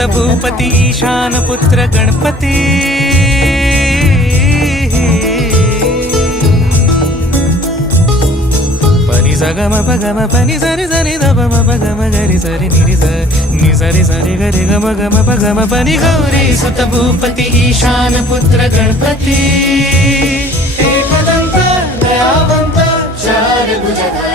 सुत भूपती ईशान पुत्र गणपती पनी सगम पगम पनी सरी सरी दबम पगम गरी सरी निरी नि सरी सरी गरी गम गम पगम पनी गौरी सुत भूपती ईशान पुत्र गणपती एकदंत दयावंत चार भुजधारी